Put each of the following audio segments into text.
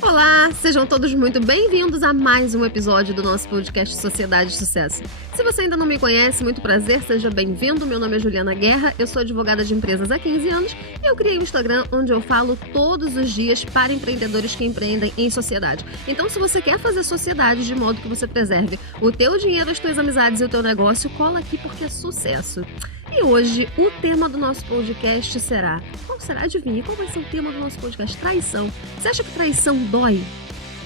Olá, sejam todos muito bem-vindos a mais um episódio do nosso podcast Sociedade de Sucesso. Se você ainda não me conhece, muito prazer, seja bem-vindo. Meu nome é Juliana Guerra, eu sou advogada de empresas há 15 anos e eu criei um Instagram onde eu falo todos os dias para empreendedores que empreendem em sociedade. Então, se você quer fazer sociedade de modo que você preserve o teu dinheiro, as tuas amizades e o teu negócio, cola aqui porque é sucesso. E hoje, o tema do nosso podcast será... Qual será? Adivinha, qual vai ser o tema do nosso podcast? Traição. Você acha que traição dói?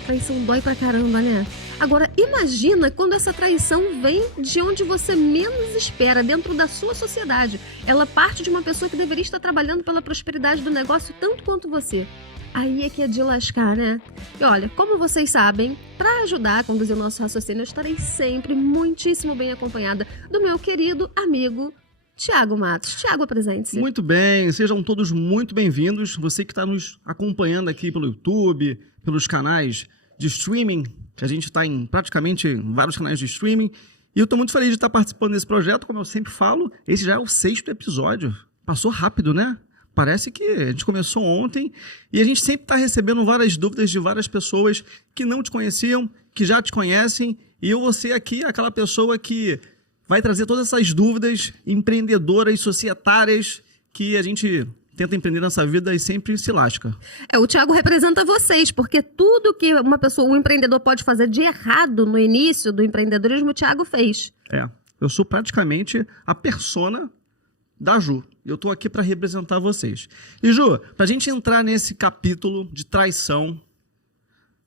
Traição dói pra caramba, né? Agora, imagina quando essa traição vem de onde você menos espera, dentro da sua sociedade. Ela parte de uma pessoa que deveria estar trabalhando pela prosperidade do negócio tanto quanto você. Aí é que é de lascar, né? E olha, como vocês sabem, para ajudar a conduzir o nosso raciocínio, eu estarei sempre muitíssimo bem acompanhada do meu querido amigo Thiago Matos. Thiago, apresente-se. Muito bem, sejam todos muito bem-vindos. Você que está nos acompanhando aqui pelo YouTube, pelos canais de streaming, que a gente está em praticamente vários canais de streaming. E eu estou muito feliz de estar participando desse projeto, como eu sempre falo. Esse já é o 6º episódio. Passou rápido, né? Parece que a gente começou ontem e a gente sempre está recebendo várias dúvidas de várias pessoas que não te conheciam, que já te conhecem. E eu vou ser aqui aquela pessoa que vai trazer todas essas dúvidas empreendedoras, societárias, que a gente tenta empreender nessa vida e sempre se lasca. O Thiago representa vocês, porque tudo que um empreendedor pode fazer de errado no início do empreendedorismo, o Thiago fez. Eu sou praticamente a persona da Ju. Eu estou aqui para representar vocês. E Ju, para a gente entrar nesse capítulo de traição,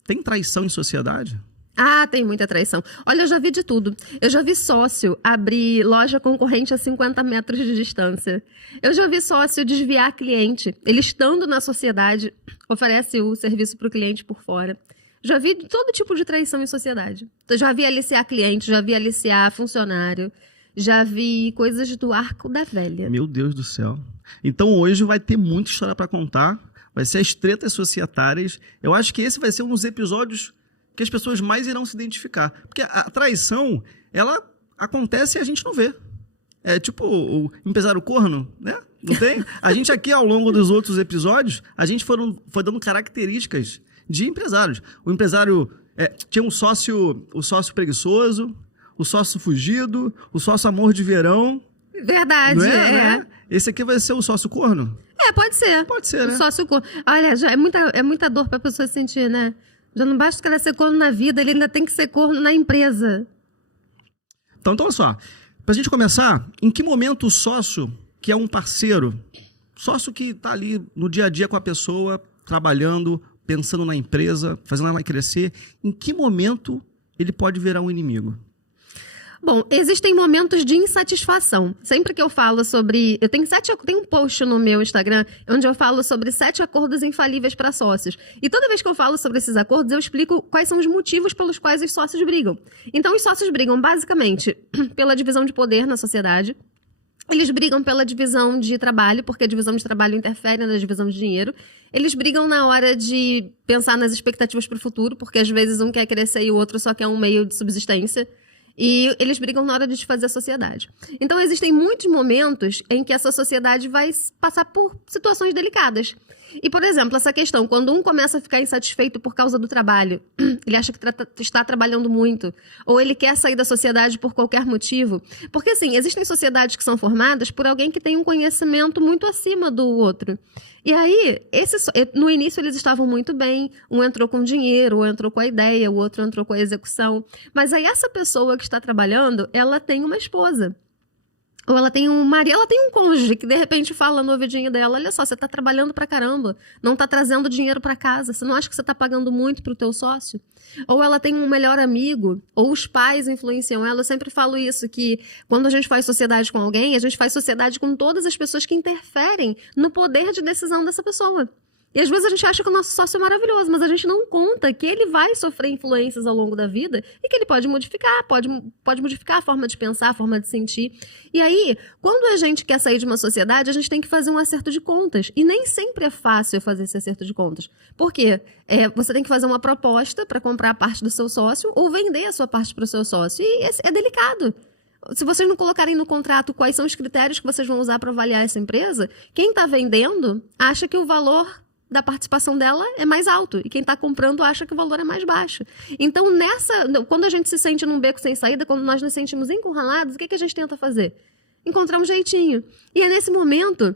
tem traição em sociedade? Ah, tem muita traição. Olha, eu já vi de tudo. Eu já vi sócio abrir loja concorrente a 50 metros de distância. Eu já vi sócio desviar cliente. Ele, estando na sociedade, oferece o serviço para o cliente por fora. Já vi todo tipo de traição em sociedade. Eu já vi aliciar cliente, já vi aliciar funcionário, já vi coisas do arco da velha. Meu Deus do céu. Então hoje vai ter muita história para contar. Vai ser as tretas societárias. Eu acho que esse vai ser um dos episódios que as pessoas mais irão se identificar. Porque a traição, ela acontece e a gente não vê. É tipo o empresário corno, né? Não tem? A gente aqui, ao longo dos outros episódios, a gente foi dando características de empresários. O empresário tinha o sócio preguiçoso, o sócio fugido, o sócio amor de verão. Verdade, não é? Esse aqui vai ser o sócio corno? Pode ser. Pode ser, né? O sócio corno. Olha, já é muita dor para a pessoa sentir, né? Já não basta o cara ser corno na vida, ele ainda tem que ser corno na empresa. Então olha só. Para a gente começar, em que momento o sócio, que é um parceiro, sócio que está ali no dia a dia com a pessoa, trabalhando, pensando na empresa, fazendo ela crescer, em que momento ele pode virar um inimigo? Bom, existem momentos de insatisfação. Sempre que eu falo sobre... Eu tenho um post no meu Instagram onde eu falo sobre 7 acordos infalíveis para sócios. E toda vez que eu falo sobre esses acordos, eu explico quais são os motivos pelos quais os sócios brigam. Então, os sócios brigam basicamente pela divisão de poder na sociedade. Eles brigam pela divisão de trabalho, porque a divisão de trabalho interfere na divisão de dinheiro. Eles brigam na hora de pensar nas expectativas para o futuro, porque às vezes um quer crescer e o outro só quer um meio de subsistência. E eles brigam na hora de desfazer a sociedade. Então, existem muitos momentos em que essa sociedade vai passar por situações delicadas. E, por exemplo, essa questão, quando um começa a ficar insatisfeito por causa do trabalho, ele acha que está trabalhando muito, ou ele quer sair da sociedade por qualquer motivo. Porque, assim, existem sociedades que são formadas por alguém que tem um conhecimento muito acima do outro. E aí, no início eles estavam muito bem, um entrou com dinheiro, ou entrou com a ideia, o outro entrou com a execução. Mas aí essa pessoa que está trabalhando, ela tem uma esposa. Ou ela tem um marido, ela tem um cônjuge que de repente fala no ouvidinho dela: olha só, você está trabalhando pra caramba, não está trazendo dinheiro para casa, você não acha que você está pagando muito pro teu sócio? Ou ela tem um melhor amigo, ou os pais influenciam ela. Eu sempre falo isso, que quando a gente faz sociedade com alguém, a gente faz sociedade com todas as pessoas que interferem no poder de decisão dessa pessoa. E às vezes a gente acha que o nosso sócio é maravilhoso, mas a gente não conta que ele vai sofrer influências ao longo da vida e que ele pode modificar, pode modificar a forma de pensar, a forma de sentir. E aí, quando a gente quer sair de uma sociedade, a gente tem que fazer um acerto de contas. E nem sempre é fácil fazer esse acerto de contas. Por quê? Você tem que fazer uma proposta para comprar a parte do seu sócio ou vender a sua parte para o seu sócio. E é delicado. Se vocês não colocarem no contrato quais são os critérios que vocês vão usar para avaliar essa empresa, quem está vendendo acha que o valor da participação dela é mais alto e quem está comprando acha que o valor é mais baixo. Então, quando a gente se sente num beco sem saída, quando nós nos sentimos encurralados, o que a gente tenta fazer? Encontrar um jeitinho. E é nesse momento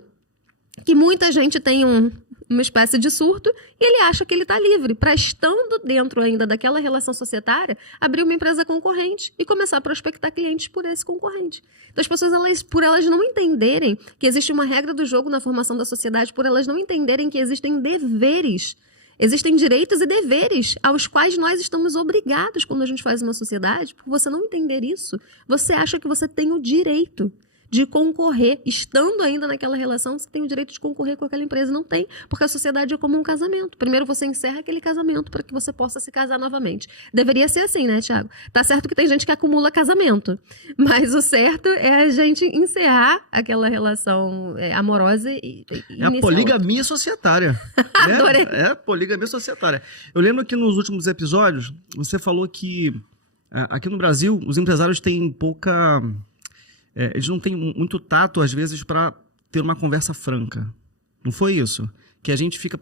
que muita gente tem uma espécie de surto e ele acha que ele está livre para, estando dentro ainda daquela relação societária, abrir uma empresa concorrente e começar a prospectar clientes por esse concorrente. Então, as pessoas, por elas não entenderem que existe uma regra do jogo na formação da sociedade, por elas não entenderem que existem deveres, existem direitos e deveres aos quais nós estamos obrigados quando a gente faz uma sociedade, por você não entender isso, você acha que você tem o direito de concorrer, estando ainda naquela relação, você tem o direito de concorrer com aquela empresa. Não tem, porque a sociedade é como um casamento. Primeiro você encerra aquele casamento para que você possa se casar novamente. Deveria ser assim, né, Thiago? Tá certo que tem gente que acumula casamento, mas o certo é a gente encerrar aquela relação amorosa e é a poligamia societária. Né? Adorei. É a poligamia societária. Eu lembro que nos últimos episódios, você falou que aqui no Brasil, os empresários têm pouca... eles não têm muito tato, às vezes, para ter uma conversa franca. Não foi isso? Que a gente fica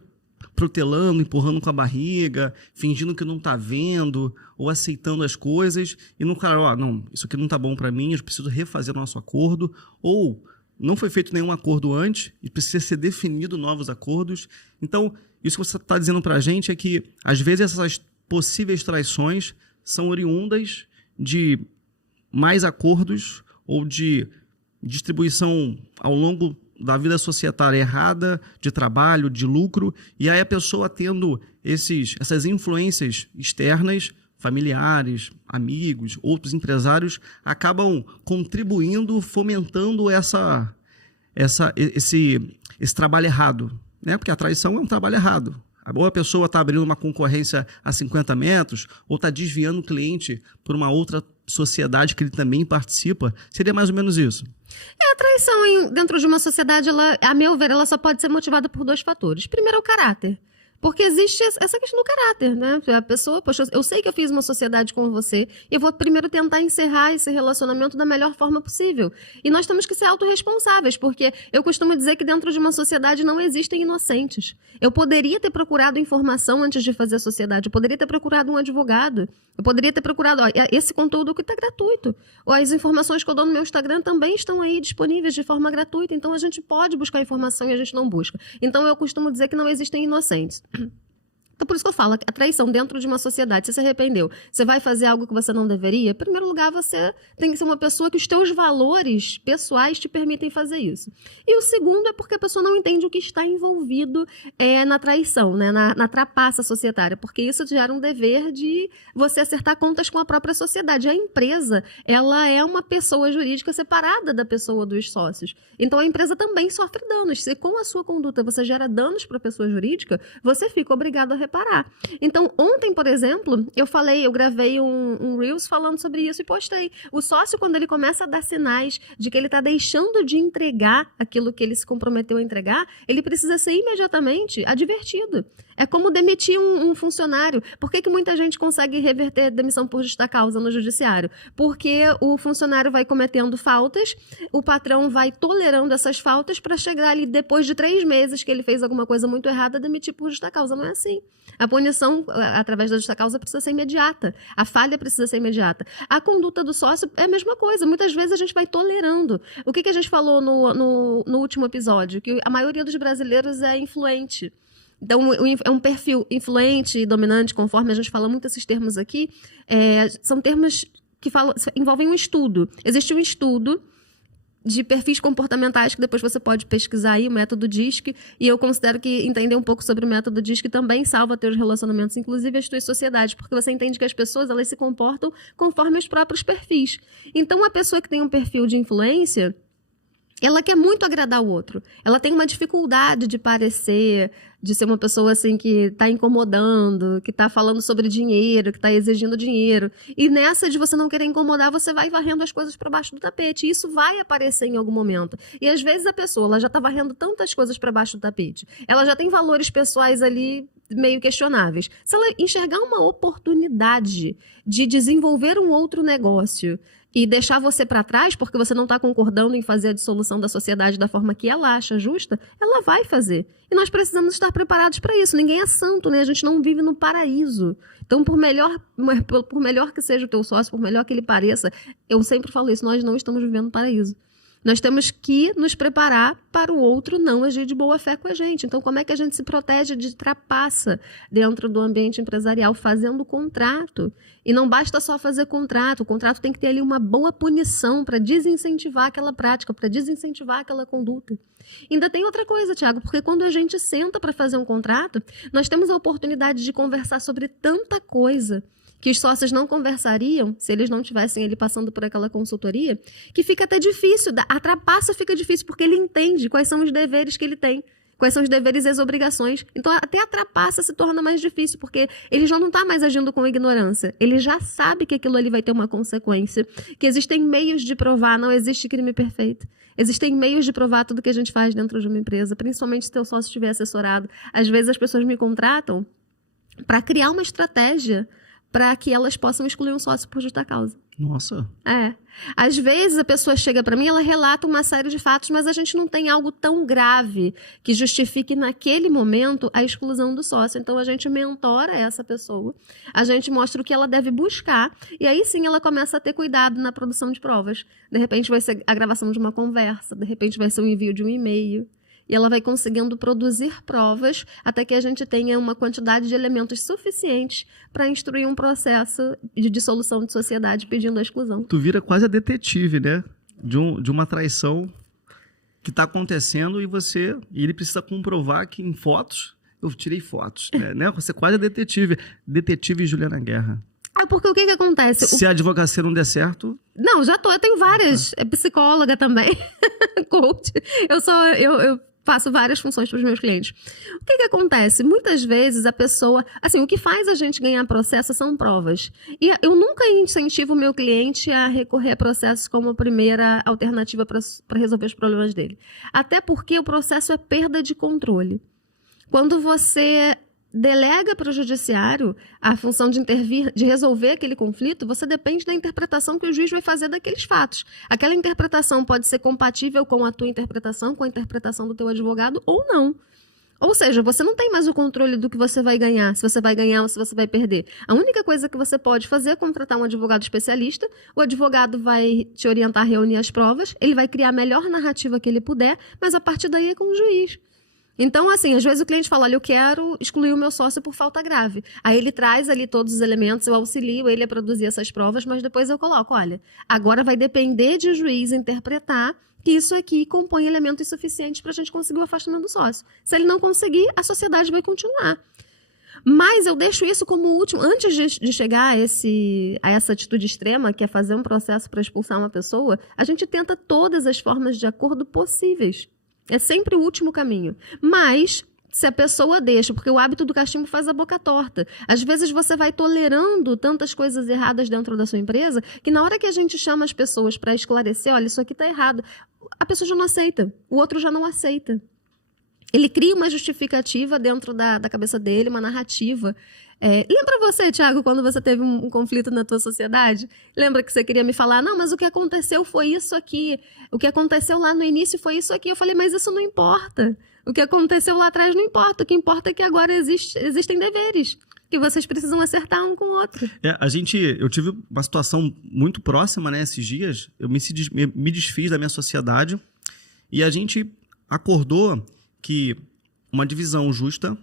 protelando, empurrando com a barriga, fingindo que não está vendo, ou aceitando as coisas, e no cara, não, isso aqui não está bom para mim, eu preciso refazer o nosso acordo, ou não foi feito nenhum acordo antes, e precisa ser definido novos acordos. Então, isso que você está dizendo para a gente é que, às vezes, essas possíveis traições são oriundas de mais acordos ou de distribuição ao longo da vida societária errada, de trabalho, de lucro, e aí a pessoa tendo essas influências externas, familiares, amigos, outros empresários, acabam contribuindo, fomentando esse trabalho errado, né? Porque a traição é um trabalho errado. Ou a pessoa está abrindo uma concorrência a 50 metros, ou está desviando o cliente por uma outra sociedade que ele também participa. Seria mais ou menos isso. A traição dentro de uma sociedade, a meu ver, ela só pode ser motivada por 2 fatores. Primeiro é o caráter. Porque existe essa questão do caráter, né? A pessoa, poxa, eu sei que eu fiz uma sociedade com você e eu vou primeiro tentar encerrar esse relacionamento da melhor forma possível. E nós temos que ser autorresponsáveis, porque eu costumo dizer que dentro de uma sociedade não existem inocentes. Eu poderia ter procurado informação antes de fazer a sociedade, eu poderia ter procurado um advogado, eu poderia ter procurado, esse conteúdo que está gratuito. As informações que eu dou no meu Instagram também estão aí disponíveis de forma gratuita, então a gente pode buscar informação e a gente não busca. Então eu costumo dizer que não existem inocentes. Então, por isso que eu falo, a traição dentro de uma sociedade, você se arrependeu, você vai fazer algo que você não deveria, em primeiro lugar, você tem que ser uma pessoa que os teus valores pessoais te permitem fazer isso. E o segundo é porque a pessoa não entende o que está envolvido na traição, né? na trapaça societária, porque isso gera um dever de você acertar contas com a própria sociedade. A empresa, ela é uma pessoa jurídica separada da pessoa dos sócios. Então, a empresa também sofre danos. Se com a sua conduta você gera danos para a pessoa jurídica, você fica obrigado a reparar. Então, ontem, por exemplo, eu gravei um Reels falando sobre isso e postei. O sócio, quando ele começa a dar sinais de que ele está deixando de entregar aquilo que ele se comprometeu a entregar, ele precisa ser imediatamente advertido. É como demitir um funcionário. Por que muita gente consegue reverter demissão por justa causa no judiciário? Porque o funcionário vai cometendo faltas, o patrão vai tolerando essas faltas para chegar ali depois de 3 meses que ele fez alguma coisa muito errada, demitir por justa causa. Não é assim. A punição, através da justa causa, precisa ser imediata. A falha precisa ser imediata. A conduta do sócio é a mesma coisa. Muitas vezes a gente vai tolerando. O que a gente falou no último episódio? Que a maioria dos brasileiros é influente. Então, é um perfil influente e dominante, conforme a gente fala muito esses termos aqui, são termos que envolvem um estudo. Existe um estudo de perfis comportamentais que depois você pode pesquisar aí, o método DISC, e eu considero que entender um pouco sobre o método DISC também salva teus relacionamentos, inclusive as tuas sociedades, porque você entende que as pessoas, elas se comportam conforme os próprios perfis. Então, a pessoa que tem um perfil de influência, ela quer muito agradar o outro. Ela tem uma dificuldade de parecer, de ser uma pessoa assim que está incomodando, que está falando sobre dinheiro, que está exigindo dinheiro. E nessa de você não querer incomodar, você vai varrendo as coisas para baixo do tapete. E isso vai aparecer em algum momento. E às vezes a pessoa ela já está varrendo tantas coisas para baixo do tapete. Ela já tem valores pessoais ali meio questionáveis. Se ela enxergar uma oportunidade de desenvolver um outro negócio e deixar você para trás porque você não está concordando em fazer a dissolução da sociedade da forma que ela acha justa, ela vai fazer. E nós precisamos estar preparados para isso. Ninguém é santo, né? A gente não vive no paraíso. Então, por melhor que seja o teu sócio, por melhor que ele pareça, eu sempre falo isso, nós não estamos vivendo no paraíso. Nós temos que nos preparar para o outro não agir de boa fé com a gente. Então, como é que a gente se protege de trapaça dentro do ambiente empresarial? Fazendo contrato. E não basta só fazer contrato. O contrato tem que ter ali uma boa punição para desincentivar aquela prática, para desincentivar aquela conduta. Ainda tem outra coisa, Tiago, porque quando a gente senta para fazer um contrato, nós temos a oportunidade de conversar sobre tanta coisa que os sócios não conversariam se eles não tivessem ali passando por aquela consultoria, que fica até difícil, a trapaça fica difícil, porque ele entende quais são os deveres que ele tem, quais são os deveres e as obrigações. Então, até a trapaça se torna mais difícil, porque ele já não está mais agindo com ignorância, ele já sabe que aquilo ali vai ter uma consequência, que existem meios de provar, não existe crime perfeito. Existem meios de provar tudo que a gente faz dentro de uma empresa, principalmente se teu sócio estiver assessorado. Às vezes as pessoas me contratam para criar uma estratégia para que elas possam excluir um sócio por justa causa. Nossa. Às vezes a pessoa chega para mim, ela relata uma série de fatos, mas a gente não tem algo tão grave que justifique naquele momento a exclusão do sócio. Então a gente mentora essa pessoa, a gente mostra o que ela deve buscar e aí sim ela começa a ter cuidado na produção de provas. De repente vai ser a gravação de uma conversa, de repente vai ser o envio de um e-mail. E ela vai conseguindo produzir provas até que a gente tenha uma quantidade de elementos suficientes para instruir um processo de dissolução de sociedade pedindo a exclusão. Tu vira quase a detetive, né? De uma traição que está acontecendo e ele precisa comprovar que em fotos, eu tirei fotos, né? Você é quase a detetive Juliana Guerra. Porque o que acontece? Se a advocacia não der certo... Não, já tô, eu tenho várias. Psicóloga também, coach. Eu faço várias funções para os meus clientes. O que acontece? Muitas vezes a pessoa... Assim, o que faz a gente ganhar processo são provas. E eu nunca incentivo o meu cliente a recorrer a processos como a primeira alternativa para resolver os problemas dele. Até porque o processo é perda de controle. Quando você delega para o judiciário a função de intervir, de resolver aquele conflito, você depende da interpretação que o juiz vai fazer daqueles fatos. Aquela interpretação pode ser compatível com a tua interpretação, com a interpretação do teu advogado ou não. Ou seja, você não tem mais o controle do que você vai ganhar, se você vai ganhar ou se você vai perder. A única coisa que você pode fazer é contratar um advogado especialista, o advogado vai te orientar a reunir as provas, ele vai criar a melhor narrativa que ele puder, mas a partir daí é com o juiz. Então, assim, às vezes o cliente fala, olha, eu quero excluir o meu sócio por falta grave. Aí ele traz ali todos os elementos, eu auxilio ele a produzir essas provas, mas depois eu coloco, olha, agora vai depender de o juiz interpretar que isso aqui compõe elementos suficientes para a gente conseguir o afastamento do sócio. Se ele não conseguir, a sociedade vai continuar. Mas eu deixo isso como último, antes de chegar a essa atitude extrema, que é fazer um processo para expulsar uma pessoa, a gente tenta todas as formas de acordo possíveis. É sempre o último caminho. Mas, se a pessoa deixa, porque o hábito do cachimbo faz a boca torta. Às vezes você vai tolerando tantas coisas erradas dentro da sua empresa, que na hora que a gente chama as pessoas para esclarecer, olha, isso aqui está errado, a pessoa já não aceita, o outro já não aceita. Ele cria uma justificativa dentro da cabeça dele, uma narrativa. Lembra você, Tiago, quando você teve um conflito na tua sociedade? Lembra que você queria me falar, não, mas o que aconteceu foi isso aqui. O que aconteceu lá no início foi isso aqui. Eu falei, mas isso não importa. O que aconteceu lá atrás não importa. O que importa é que agora existem deveres que vocês precisam acertar um com o outro. Eu tive uma situação muito próxima, né, esses dias. Eu me desfiz da minha sociedade e a gente acordou que uma divisão justa,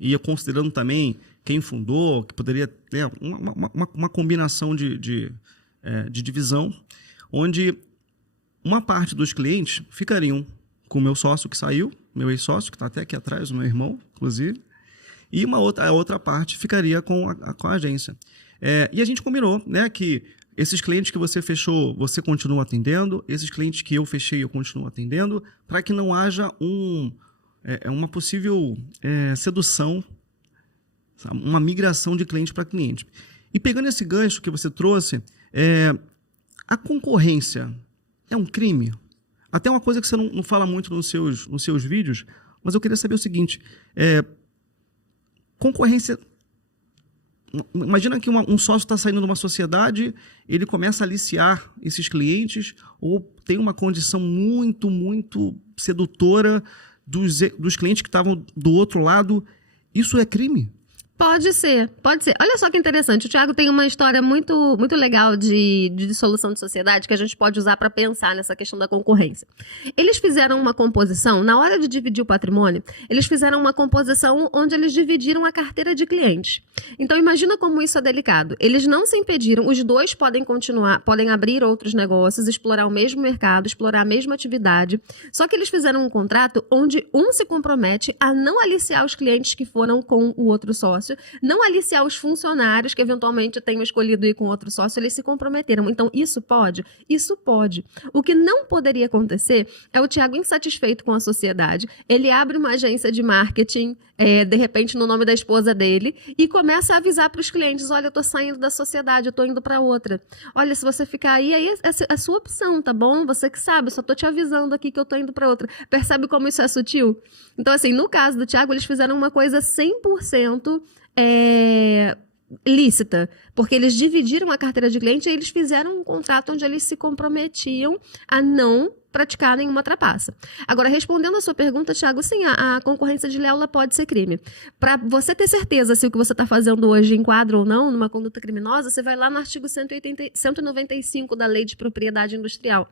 e considerando também quem fundou, que poderia ter uma combinação de divisão, onde uma parte dos clientes ficariam com o meu sócio que saiu, meu ex-sócio, que está até aqui atrás, o meu irmão, inclusive, e a outra parte ficaria com a agência. E a gente combinou, né, que esses clientes que você fechou, você continua atendendo, esses clientes que eu fechei, eu continuo atendendo, para que não haja uma possível sedução, uma migração de cliente para cliente. E pegando esse gancho que você trouxe, a concorrência é um crime? Até uma coisa que você não fala muito nos seus vídeos, mas eu queria saber o seguinte, concorrência... Imagina que um sócio está saindo de uma sociedade, ele começa a aliciar esses clientes ou tem uma condição muito, muito sedutora dos clientes que estavam do outro lado. Isso é crime? Pode ser, pode ser. Olha só que interessante, o Thiago tem uma história muito, muito legal de dissolução de sociedade que a gente pode usar para pensar nessa questão da concorrência. Eles fizeram uma composição, na hora de dividir o patrimônio, eles fizeram uma composição onde eles dividiram a carteira de clientes. Então imagina como isso é delicado. Eles não se impediram, os dois podem continuar, podem abrir outros negócios, explorar o mesmo mercado, explorar a mesma atividade, só que eles fizeram um contrato onde um se compromete a não aliciar os clientes que foram com o outro sócio, não aliciar os funcionários que eventualmente tenham escolhido ir com outro sócio, eles se comprometeram. Então, isso pode? Isso pode. O que não poderia acontecer é o Thiago insatisfeito com a sociedade, ele abre uma agência de marketing, de repente no nome da esposa dele, e começa a avisar para os clientes, olha, eu estou saindo da sociedade, eu estou indo para outra. Olha, se você ficar aí é a sua opção, tá bom? Você que sabe, eu só estou te avisando aqui que eu estou indo para outra. Percebe como isso é sutil? Então, assim, no caso do Thiago, eles fizeram uma coisa 100% lícita, porque eles dividiram a carteira de cliente e eles fizeram um contrato onde eles se comprometiam a não praticar nenhuma trapaça. Agora, respondendo a sua pergunta, Thiago, sim, a concorrência desleal ela pode ser crime. Para você ter certeza se o que você está fazendo hoje enquadra ou não numa conduta criminosa, você vai lá no artigo 195 da Lei de Propriedade Industrial.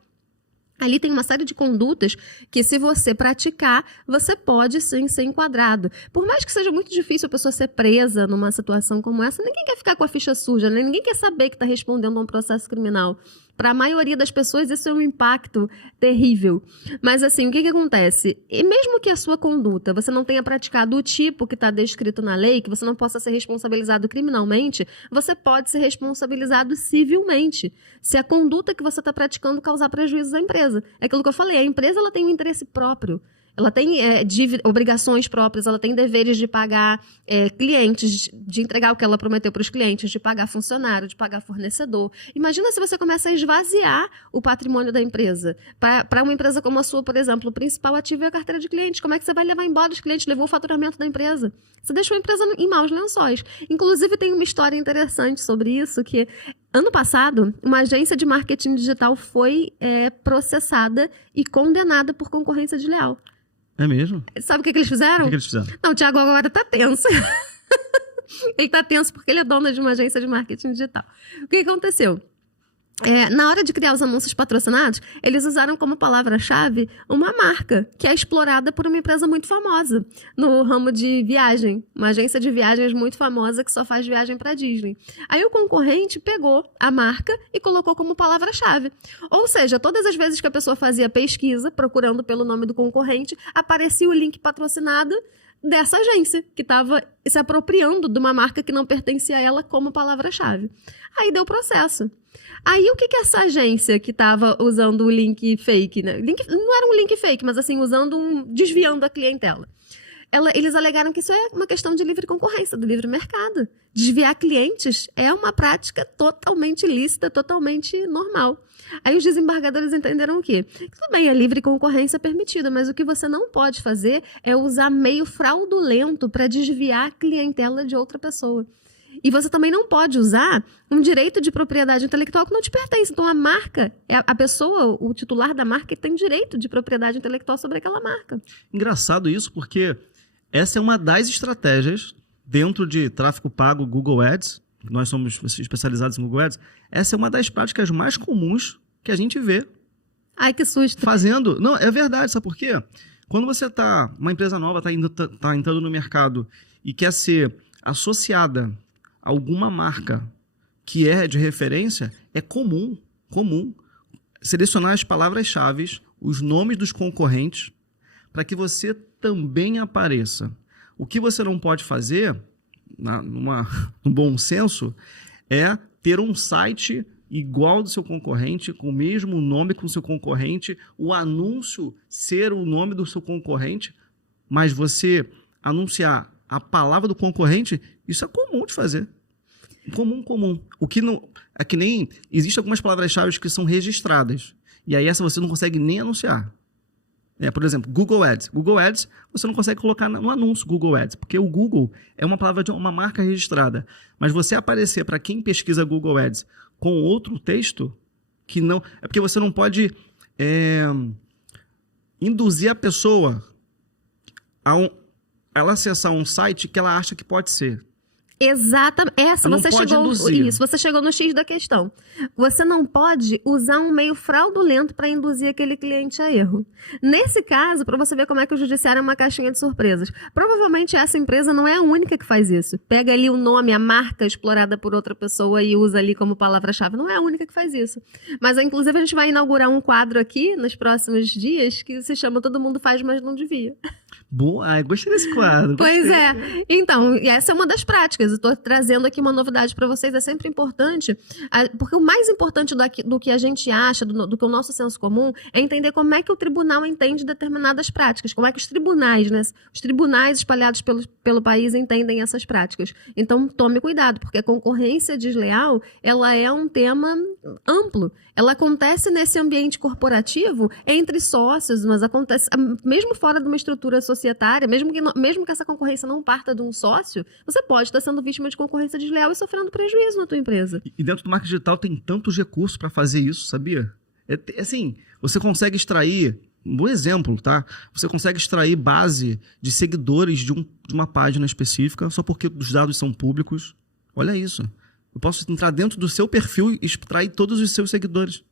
Ali tem uma série de condutas que, se você praticar, você pode sim ser enquadrado. Por mais que seja muito difícil a pessoa ser presa numa situação como essa, ninguém quer ficar com a ficha suja, né? Ninguém quer saber que está respondendo a um processo criminal. Para a maioria das pessoas, isso é um impacto terrível. Mas, assim, o que acontece? E mesmo que a sua conduta, você não tenha praticado o tipo que está descrito na lei, que você não possa ser responsabilizado criminalmente, você pode ser responsabilizado civilmente, se a conduta que você está praticando causar prejuízo à empresa. É aquilo que eu falei, a empresa ela tem um interesse próprio. Ela tem obrigações próprias, ela tem deveres de pagar clientes, de entregar o que ela prometeu para os clientes, de pagar funcionário, de pagar fornecedor. Imagina se você começa a esvaziar o patrimônio da empresa. Para uma empresa como a sua, por exemplo, o principal ativo é a carteira de clientes. Como é que você vai levar embora os clientes? Levou o faturamento da empresa. Você deixou a empresa em maus lençóis. Inclusive, tem uma história interessante sobre isso, que ano passado, uma agência de marketing digital foi processada e condenada por concorrência desleal. É mesmo? Sabe o que eles fizeram? O que eles fizeram? Não, o Thiago agora tá tenso. Ele tá tenso porque ele é dono de uma agência de marketing digital. O que aconteceu? Na hora de criar os anúncios patrocinados, eles usaram como palavra-chave uma marca que é explorada por uma empresa muito famosa no ramo de viagem, uma agência de viagens muito famosa que só faz viagem para Disney. Aí o concorrente pegou a marca e colocou como palavra-chave. Ou seja, todas as vezes que a pessoa fazia pesquisa procurando pelo nome do concorrente, aparecia o link patrocinado dessa agência, que estava se apropriando de uma marca que não pertencia a ela como palavra-chave. Aí deu processo. Aí o que essa agência que estava usando o link fake, né? Não era um link fake, mas assim, desviando a clientela. Eles alegaram que isso é uma questão de livre concorrência, do livre mercado. Desviar clientes é uma prática totalmente lícita, totalmente normal. Aí os desembargadores entenderam o quê? Tudo bem, a livre concorrência é permitida, mas o que você não pode fazer é usar meio fraudulento para desviar a clientela de outra pessoa. E você também não pode usar um direito de propriedade intelectual que não te pertence. Então, a marca, a pessoa, o titular da marca, tem direito de propriedade intelectual sobre aquela marca. Engraçado isso, porque essa é uma das estratégias dentro de tráfego pago Google Ads. Nós somos especializados em Google Ads. Essa é uma das práticas mais comuns que a gente vê. Ai, que susto. Fazendo. Não, é verdade, sabe por quê? Quando você uma empresa nova está entrando no mercado e quer ser associada a alguma marca que é de referência, é comum selecionar as palavras-chave, os nomes dos concorrentes, para que você também apareça. O que você não pode fazer, no bom senso, é ter um site igual do seu concorrente, com o mesmo nome que o seu concorrente, o anúncio ser o nome do seu concorrente, mas você anunciar a palavra do concorrente, isso é comum de fazer. Comum. O que não... É que nem... Existem algumas palavras-chave que são registradas. E aí essa você não consegue nem anunciar. Por exemplo, Google Ads. Google Ads, você não consegue colocar um anúncio Google Ads, porque o Google é uma palavra de uma marca registrada. Mas você aparecer para quem pesquisa Google Ads com outro texto, que não... É porque você não pode induzir a pessoa a ela acessar um site que ela acha que pode ser. Exatamente. Você chegou no X da questão. Você não pode usar um meio fraudulento para induzir aquele cliente a erro. Nesse caso, para você ver como é que o judiciário é uma caixinha de surpresas. Provavelmente essa empresa não é a única que faz isso. Pega ali o nome, a marca explorada por outra pessoa e usa ali como palavra-chave. Não é a única que faz isso. Mas, inclusive, a gente vai inaugurar um quadro aqui nos próximos dias que se chama Todo Mundo Faz, Mas Não Devia. Boa, gostei desse quadro. Pois é. Então, essa é uma das práticas. Eu estou trazendo aqui uma novidade para vocês. É sempre importante, porque o mais importante do que a gente acha, do que o nosso senso comum, é entender como é que o tribunal entende determinadas práticas, como é que os tribunais, né, os tribunais espalhados pelo país entendem essas práticas. Então, tome cuidado, porque a concorrência desleal, ela é um tema amplo. Ela acontece nesse ambiente corporativo entre sócios, mas acontece mesmo fora de uma estrutura societária, mesmo que essa concorrência não parta de um sócio, você pode estar sendo vítima de concorrência desleal e sofrendo prejuízo na tua empresa. E dentro do marketing digital tem tantos recursos para fazer isso, sabia? Assim, você consegue extrair, um bom exemplo, tá? Você consegue extrair base de seguidores de uma página específica só porque os dados são públicos. Olha isso. Eu posso entrar dentro do seu perfil e extrair todos os seus seguidores.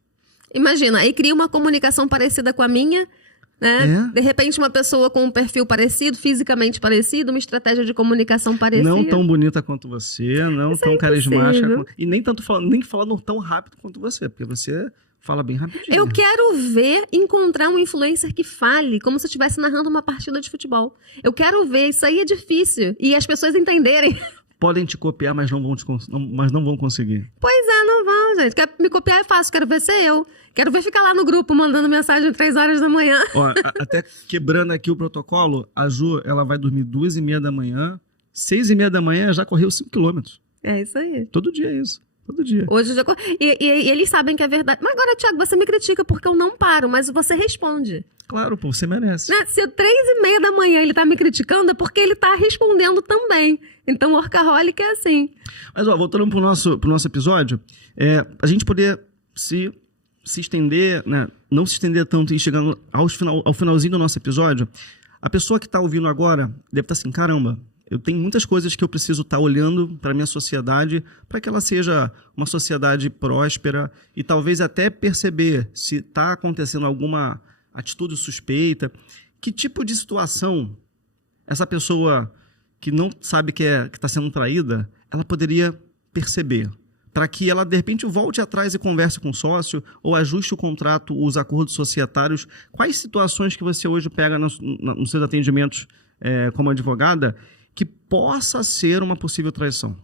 Imagina, aí cria uma comunicação parecida com a minha, né? De repente uma pessoa com um perfil parecido, fisicamente parecido, uma estratégia de comunicação parecida. Não tão bonita quanto você, não tão carismática. E nem falando tão rápido quanto você, porque você fala bem rapidinho. Eu quero encontrar um influencer que fale como se estivesse narrando uma partida de futebol. Eu quero ver, isso aí é difícil. E as pessoas entenderem... Podem te copiar, mas não vão conseguir. Pois é, não vão, gente. Quer me copiar é fácil, quero ver ser eu. Quero ver ficar lá no grupo mandando mensagem 3 horas da manhã. Ó, até quebrando aqui o protocolo, a Ju, ela vai dormir 2h30 da manhã, 6h30 da manhã já correu 5 quilômetros. É isso aí. Todo dia é isso. Todo dia. Hoje já... E eles sabem que é verdade. Mas agora, Thiago, você me critica porque eu não paro, mas você responde. Claro, pô, você merece. Né? Se 3h30 da manhã ele tá me criticando, é porque ele tá respondendo também. Então, workaholic é assim. Mas, ó, voltando pro nosso episódio, a gente poder se estender, né? Não se estender tanto e chegando ao finalzinho do nosso episódio, a pessoa que tá ouvindo agora deve estar assim, caramba, eu tenho muitas coisas que eu preciso estar olhando para a minha sociedade, para que ela seja uma sociedade próspera e talvez até perceber se está acontecendo alguma atitude suspeita. Que tipo de situação essa pessoa que não sabe que está sendo traída, ela poderia perceber? Para que ela, de repente, volte atrás e converse com o sócio ou ajuste o contrato, os acordos societários. Quais situações que você hoje pega nos seus atendimentos como advogada que possa ser uma possível traição?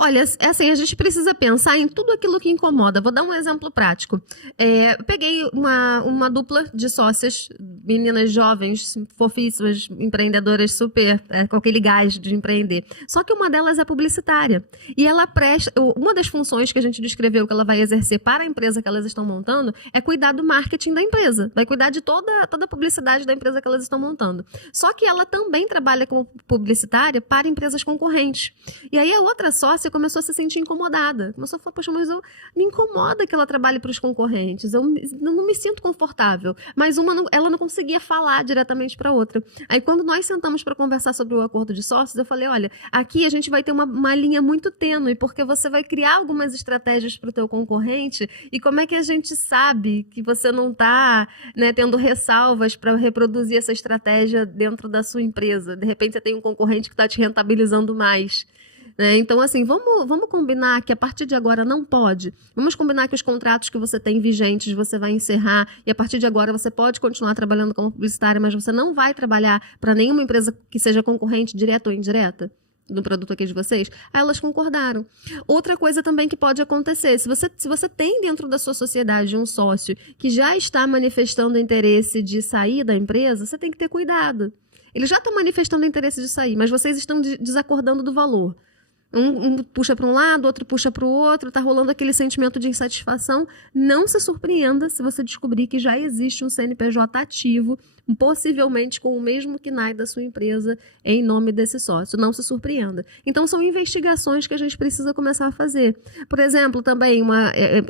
Olha, assim, a gente precisa pensar em tudo aquilo que incomoda. Vou dar um exemplo prático. Eu peguei uma dupla de sócias, meninas jovens, fofíssimas, empreendedoras super, com aquele gás de empreender. Só que uma delas é publicitária. E ela presta... Uma das funções que a gente descreveu que ela vai exercer para a empresa que elas estão montando é cuidar do marketing da empresa. Vai cuidar de toda a publicidade da empresa que elas estão montando. Só que ela também trabalha como publicitária para empresas concorrentes. E aí a outra sócia começou a se sentir incomodada. Começou a falar, poxa, mas me incomoda que ela trabalhe para os concorrentes. Eu não me sinto confortável. Mas ela não conseguia falar diretamente para a outra. Aí quando nós sentamos para conversar sobre o acordo de sócios, eu falei, olha, aqui a gente vai ter uma linha muito tênue, porque você vai criar algumas estratégias para o teu concorrente e como é que a gente sabe que você não está, né, tendo ressalvas para reproduzir essa estratégia dentro da sua empresa? De repente você tem um concorrente que está te rentabilizando mais. Então, assim, vamos combinar que a partir de agora não pode. Vamos combinar que os contratos que você tem vigentes você vai encerrar e a partir de agora você pode continuar trabalhando como publicitária, mas você não vai trabalhar para nenhuma empresa que seja concorrente, direta ou indireta, do produto aqui de vocês. Aí elas concordaram. Outra coisa também que pode acontecer, se você tem dentro da sua sociedade um sócio que já está manifestando interesse de sair da empresa, você tem que ter cuidado. Ele já está manifestando interesse de sair, mas vocês estão desacordando do valor. Um puxa para um lado, outro puxa para o outro, tá rolando aquele sentimento de insatisfação. Não se surpreenda se você descobrir que já existe um CNPJ ativo, possivelmente com o mesmo KNAI da sua empresa, em nome desse sócio. Não se surpreenda. Então, são investigações que a gente precisa começar a fazer. Por exemplo, também,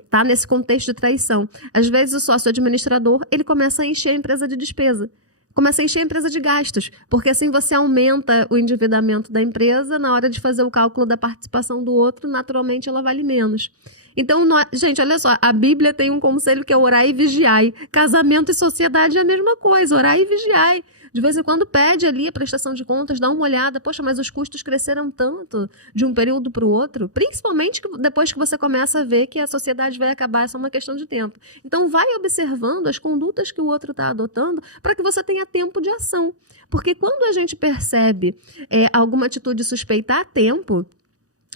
tá nesse contexto de traição. Às vezes, o sócio administrador, ele começa a encher a empresa de despesa. Começa a encher a empresa de gastos, porque assim você aumenta o endividamento da empresa, na hora de fazer o cálculo da participação do outro, naturalmente ela vale menos. Então, gente, olha só, a Bíblia tem um conselho que é orai e vigiai. Casamento e sociedade é a mesma coisa, orai e vigiai. De vez em quando pede ali a prestação de contas, dá uma olhada, poxa, mas os custos cresceram tanto de um período para o outro, principalmente depois que você começa a ver que a sociedade vai acabar, é só uma questão de tempo. Então, vai observando as condutas que o outro está adotando para que você tenha tempo de ação. Porque quando a gente percebe alguma atitude suspeita a tempo,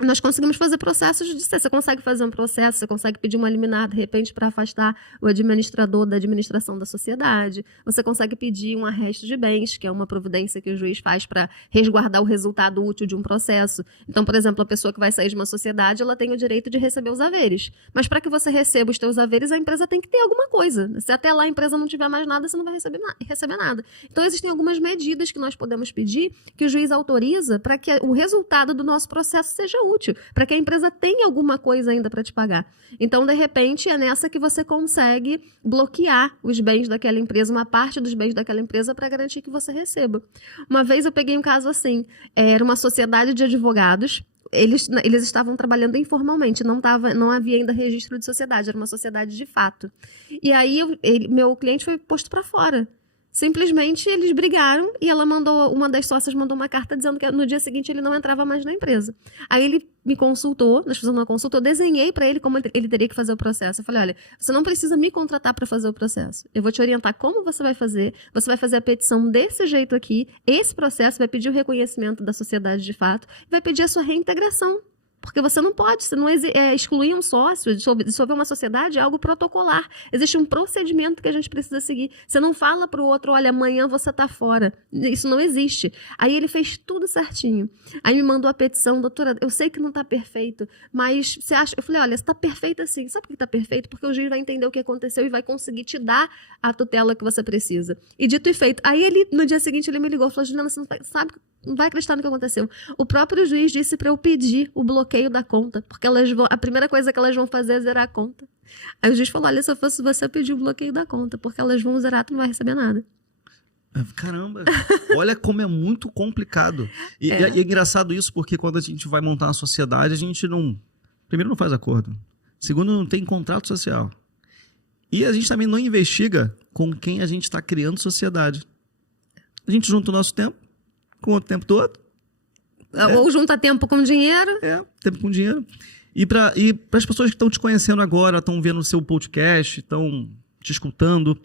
nós conseguimos fazer processos de justiça. Você consegue fazer um processo, você consegue pedir uma liminar, de repente, para afastar o administrador da administração da sociedade. Você consegue pedir um arresto de bens, que é uma providência que o juiz faz para resguardar o resultado útil de um processo. Então, por exemplo, a pessoa que vai sair de uma sociedade, ela tem o direito de receber os haveres. Mas para que você receba os seus haveres, a empresa tem que ter alguma coisa. Se até lá a empresa não tiver mais nada, você não vai receber nada. Então, existem algumas medidas que nós podemos pedir que o juiz autoriza para que o resultado do nosso processo seja útil, para que a empresa tenha alguma coisa ainda para te pagar. Então, de repente, é nessa que você consegue bloquear os bens daquela empresa, uma parte dos bens daquela empresa, para garantir que você receba. Uma vez eu peguei um caso assim, era uma sociedade de advogados, eles estavam trabalhando informalmente, não havia ainda registro de sociedade, era uma sociedade de fato. E aí, meu cliente foi posto para fora. Simplesmente eles brigaram e uma das sócias mandou uma carta dizendo que no dia seguinte ele não entrava mais na empresa. Aí ele me consultou, nós fizemos uma consulta, eu desenhei para ele como ele teria que fazer o processo. Eu falei, olha, você não precisa me contratar para fazer o processo. Eu vou te orientar como você vai fazer a petição desse jeito aqui, esse processo vai pedir o reconhecimento da sociedade de fato, vai pedir a sua reintegração. Porque você não pode, excluir um sócio, dissolver uma sociedade é algo protocolar. Existe um procedimento que a gente precisa seguir. Você não fala para o outro, olha, amanhã você está fora. Isso não existe. Aí ele fez tudo certinho. Aí me mandou a petição, doutora, eu sei que não está perfeito, mas você acha... Eu falei, olha, está perfeito assim. Sabe por que está perfeito? Porque o juiz vai entender o que aconteceu e vai conseguir te dar a tutela que você precisa. E dito e feito. Aí ele, no dia seguinte, ele me ligou e falou, Juliana, você não vai acreditar no que aconteceu. O próprio juiz disse para eu pedir o bloqueio da conta, porque a primeira coisa que elas vão fazer é zerar a conta. Aí o juiz falou, olha, se eu fosse você, eu pedi o bloqueio da conta, porque elas vão zerar, tu não vai receber nada. Caramba, olha como é muito complicado. E é engraçado isso, porque quando a gente vai montar uma sociedade, a gente primeiro não faz acordo, segundo não tem contrato social. E a gente também não investiga com quem a gente está criando sociedade. A gente junta o nosso tempo com o tempo todo. Ou junta tempo com dinheiro. Tempo com dinheiro. E para as pessoas que estão te conhecendo agora, estão vendo o seu podcast, estão te escutando,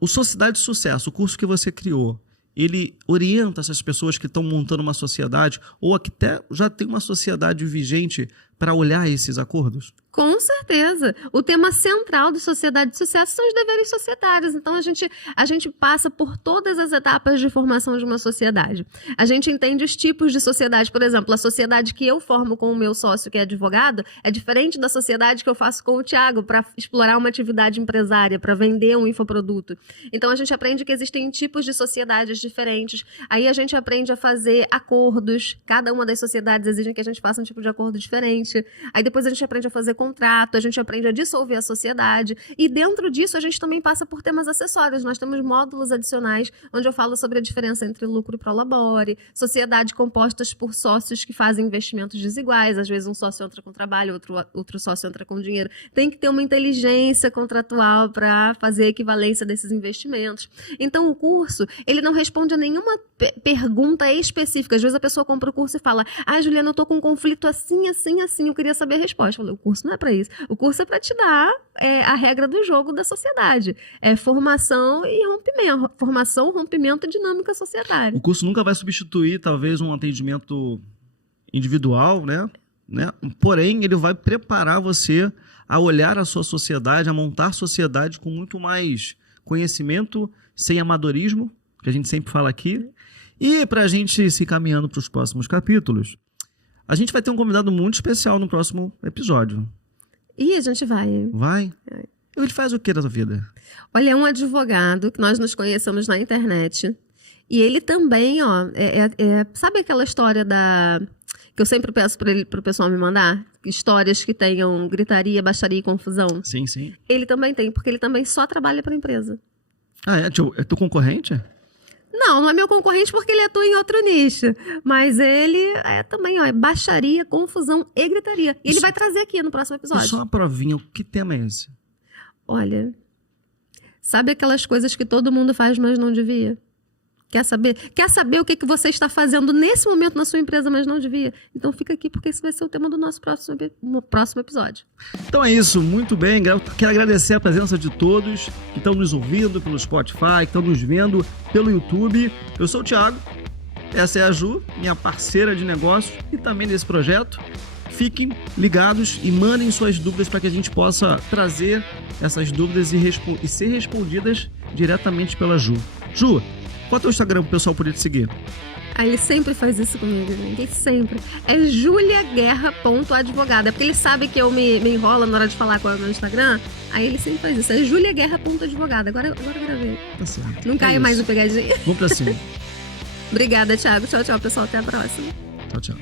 o Sociedade de Sucesso, o curso que você criou, ele orienta essas pessoas que estão montando uma sociedade ou que até já tem uma sociedade vigente para olhar esses acordos? Com certeza. O tema central do Sociedade de Sucesso são os deveres societários. Então, a gente passa por todas as etapas de formação de uma sociedade. A gente entende os tipos de sociedade. Por exemplo, a sociedade que eu formo com o meu sócio, que é advogado, é diferente da sociedade que eu faço com o Thiago para explorar uma atividade empresária, para vender um infoproduto. Então, a gente aprende que existem tipos de sociedades diferentes. Aí, a gente aprende a fazer acordos. Cada uma das sociedades exige que a gente faça um tipo de acordo diferente. Aí, depois, a gente aprende a fazer contrato, a gente aprende a dissolver a sociedade e dentro disso a gente também passa por temas acessórios. Nós temos módulos adicionais onde eu falo sobre a diferença entre lucro e prolabore, sociedade compostas por sócios que fazem investimentos desiguais, às vezes um sócio entra com trabalho, outro sócio entra com dinheiro. Tem que ter uma inteligência contratual para fazer a equivalência desses investimentos. Então o curso, ele não responde a nenhuma pergunta específica. Às vezes a pessoa compra o curso e fala, Juliana, eu tô com um conflito assim, assim, assim, eu queria saber a resposta. Eu falei, o curso não é para isso. O curso é para te dar a regra do jogo da sociedade. É formação e rompimento. Formação, rompimento e dinâmica societária. O curso nunca vai substituir, talvez, um atendimento individual, né? Porém, ele vai preparar você a olhar a sua sociedade, a montar sociedade com muito mais conhecimento, sem amadorismo, que a gente sempre fala aqui. E para a gente se caminhando para os próximos capítulos, A gente vai ter um convidado muito especial no próximo episódio. E a gente vai. Vai? Ele faz o que da sua vida? Olha, é um advogado que nós nos conhecemos na internet. E ele também, ó, sabe aquela história que eu sempre peço pro pessoal me mandar? Histórias que tenham gritaria, baixaria e confusão. Sim, sim. Ele também tem, porque ele também só trabalha para a empresa. Ah, é teu concorrente? Não é meu concorrente porque ele atua em outro nicho. Mas ele também, ó, é baixaria, confusão e gritaria. E ele vai trazer aqui no próximo episódio. Só uma provinha, que tema é esse? Olha, sabe aquelas coisas que todo mundo faz, mas não devia? Quer saber o que você está fazendo nesse momento na sua empresa, mas não devia? Então fica aqui, porque esse vai ser o tema do nosso próximo episódio. Então é isso, muito bem. Quero agradecer a presença de todos que estão nos ouvindo pelo Spotify, que estão nos vendo pelo YouTube. Eu sou o Thiago, essa é a Ju, minha parceira de negócios e também desse projeto. Fiquem ligados e mandem suas dúvidas para que a gente possa trazer essas dúvidas e ser respondidas diretamente pela Ju. Ju, qual é o teu Instagram pro pessoal poder te seguir? Ele sempre faz isso comigo, gente. Ele sempre. É juliaguerra.advogada. É porque ele sabe que eu me enrolo na hora de falar qual é o meu Instagram. Aí ele sempre faz isso. É juliaguerra.advogada. Agora eu gravei. Tá certo. Não caia mais no pegadinha. Vamos pra cima. Obrigada, Thiago. Tchau, pessoal. Até a próxima. Tchau, tchau.